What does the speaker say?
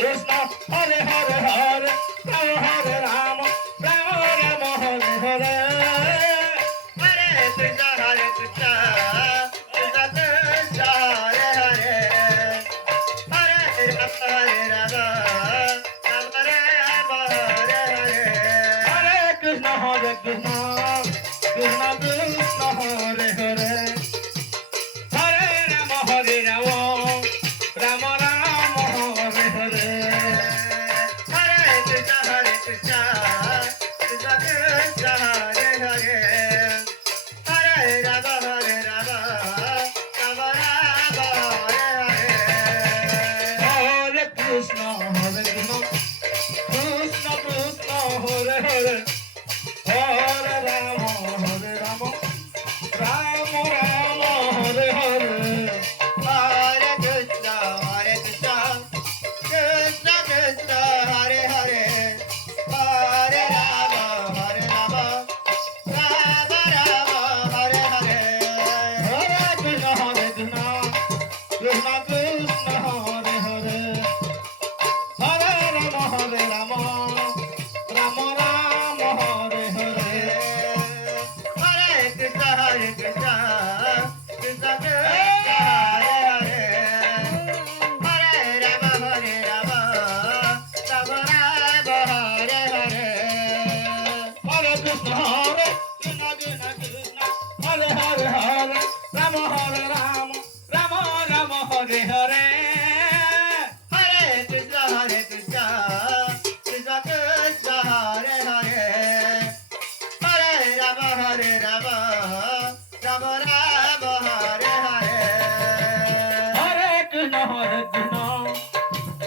Krishna Hare Hare Hare Ram Hare Ram Ram Ram Hare Hare Hare Krishna Hare Krishna Krishna Krishna Hare Hare Hare Ram Hare Ram